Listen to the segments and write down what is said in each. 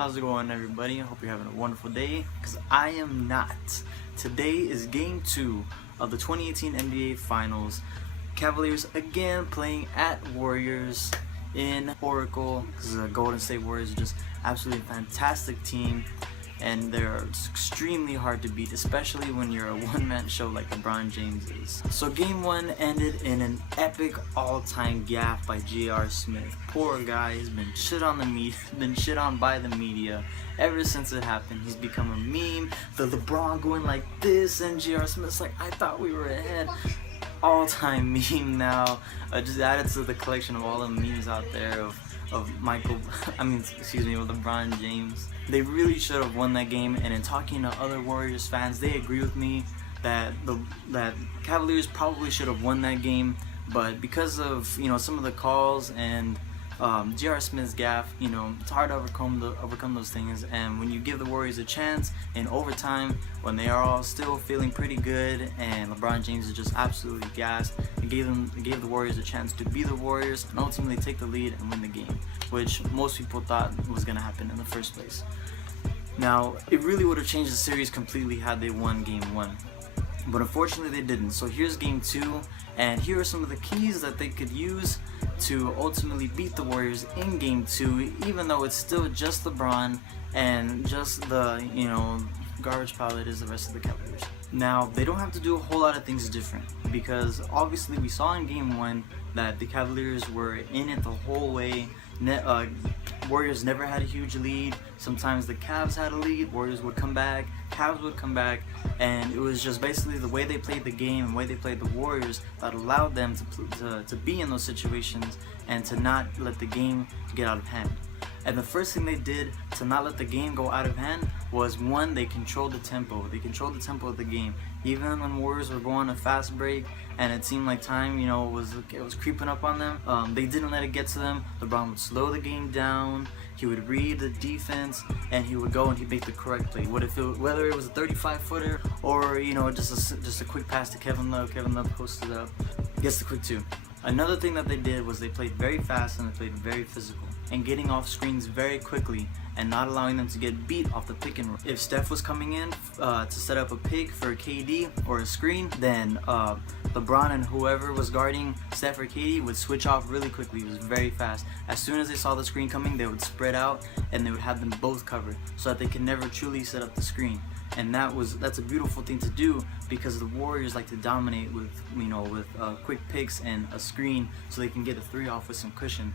How's it going, everybody? I hope you're having a wonderful day, because I am not. Today is game 2 of the 2018 NBA Finals. Cavaliers again playing at Warriors in Oracle, because the Golden State Warriors are just absolutely fantastic team, and they're extremely hard to beat, especially when you're a one-man show like LeBron James is. So game 1 ended in an epic all-time gaffe by J.R. Smith. Poor guy has been shit on by the media ever since it happened. He's become a meme. The LeBron going like this, and J.R. Smith's like, I thought we were ahead. All-time meme now. Just added to the collection of all the memes out there of LeBron James. They really should have won that game, and in talking to other Warriors fans, they agree with me that that Cavaliers probably should have won that game, but because of some of the calls and J.R. Smith's gaffe, it's hard to overcome those things. And when you give the Warriors a chance in overtime, when they are all still feeling pretty good, and LeBron James is just absolutely gassed, it gave the Warriors a chance to be the Warriors and ultimately take the lead and win the game, which most people thought was going to happen in the first place. Now, it really would have changed the series completely had they won game 1. But unfortunately they didn't. So here's game 2, and here are some of the keys that they could use to ultimately beat the Warriors in game 2, even though it's still just LeBron and just the garbage pile that is the rest of the Cavaliers. Now, they don't have to do a whole lot of things different, because obviously we saw in game 1 that the Cavaliers were in it the whole way. Warriors never had a huge lead. Sometimes the Cavs had a lead, Warriors would come back, Cavs would come back, and it was just basically the way they played the game and the way they played the Warriors that allowed them to be in those situations and to not let the game get out of hand. And the first thing they did to not let the game go out of hand was, one, they controlled the tempo. They controlled the tempo of the game. Even when Warriors were going a fast break and it seemed like time, was creeping up on them, they didn't let it get to them. LeBron would slow the game down. He would read the defense, and he would go and he'd make the correct play. Whether it was a 35-footer or just a quick pass to Kevin Love. Kevin Love posted up, gets the quick 2. Another thing that they did was they played very fast and they played very physical, and getting off screens very quickly and not allowing them to get beat off the pick and roll. If Steph was coming in to set up a pick for KD or a screen, then LeBron and whoever was guarding Steph or KD would switch off really quickly. It was very fast. As soon as they saw the screen coming, they would spread out and they would have them both covered so that they could never truly set up the screen. And that's a beautiful thing to do, because the Warriors like to dominate with quick picks and a screen so they can get a 3 off with some cushion.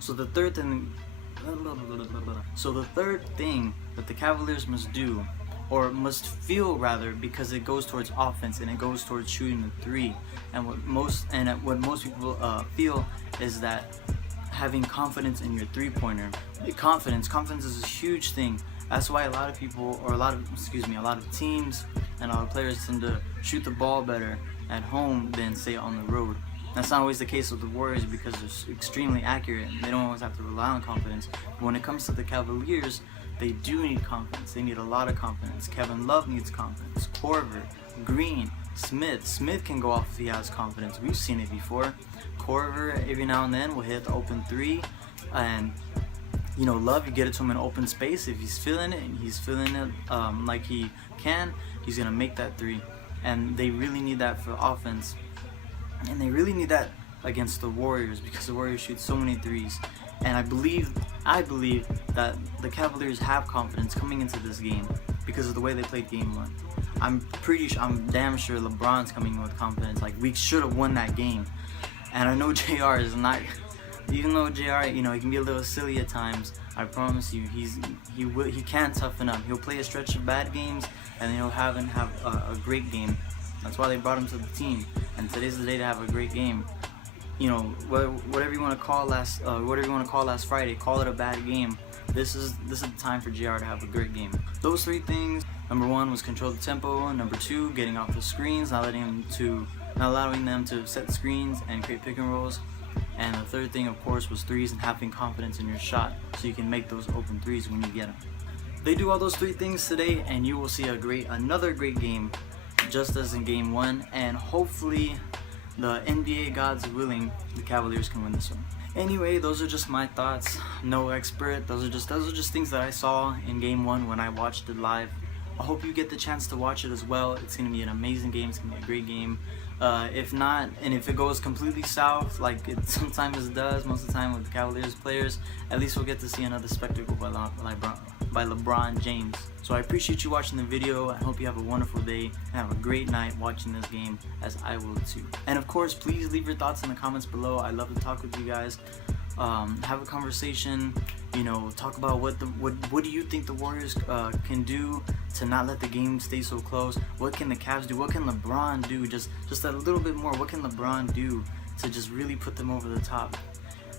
So the third thing that the Cavaliers must do, or must feel rather, because it goes towards offense and it goes towards shooting the 3, and what most people feel is that having confidence in your 3-pointer. Confidence is a huge thing. That's why a lot of people, or a lot of teams and a lot of players tend to shoot the ball better at home than say on the road. That's not always the case with the Warriors, because they're extremely accurate and they don't always have to rely on confidence. But when it comes to the Cavaliers, they do need confidence. They need a lot of confidence. Kevin Love needs confidence. Korver, Green, Smith can go off if he has confidence. We've seen it before. Korver every now and then will hit the open 3, and Love, you get it to him in open space. If he's feeling it and he's feeling it like he can, he's gonna make that 3. And they really need that for offense. And they really need that against the Warriors, because the Warriors shoot so many 3s. And I believe that the Cavaliers have confidence coming into this game because of the way they played game 1. I'm damn sure LeBron's coming in with confidence, like we should have won that game. And I know JR is not, even though JR, he can be a little silly at times, I promise you, he can toughen up. He'll play a stretch of bad games, and then he'll have a great game. That's why they brought him to the team, and today's the day to have a great game. Whatever you want to call last Friday, call it a bad game. This is the time for JR to have a great game. Those 3 things. Number 1 was control the tempo. Number 2, getting off the screens, not allowing them to set screens and create pick and rolls. And the third thing, of course, was 3s and having confidence in your shot so you can make those open 3s when you get them. They do all those 3 things today, and you will see another great game, just as in game 1, and hopefully, the NBA gods willing, the Cavaliers can win this one. Anyway, those are just my thoughts. No expert. Those are just things that I saw in Game 1 when I watched it live. I hope you get the chance to watch it as well. It's gonna be an amazing game. It's gonna be a great game. If not, and if it goes completely south, like it sometimes does, most of the time with the Cavaliers players, at least we'll get to see another spectacle by LeBron James. So I appreciate you watching the video. I hope you have a wonderful day and have a great night watching this game, as I will too. And of course, please leave your thoughts in the comments below. I love to talk with you guys. Have a conversation, you know, talk about what do you think the Warriors can do to not let the game stay so close. What can the Cavs do? What can LeBron do? Just a little bit more. What can LeBron do to just really put them over the top?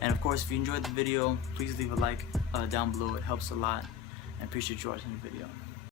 And of course, if you enjoyed the video, please leave a like down below. It helps a lot. I appreciate you watching the video.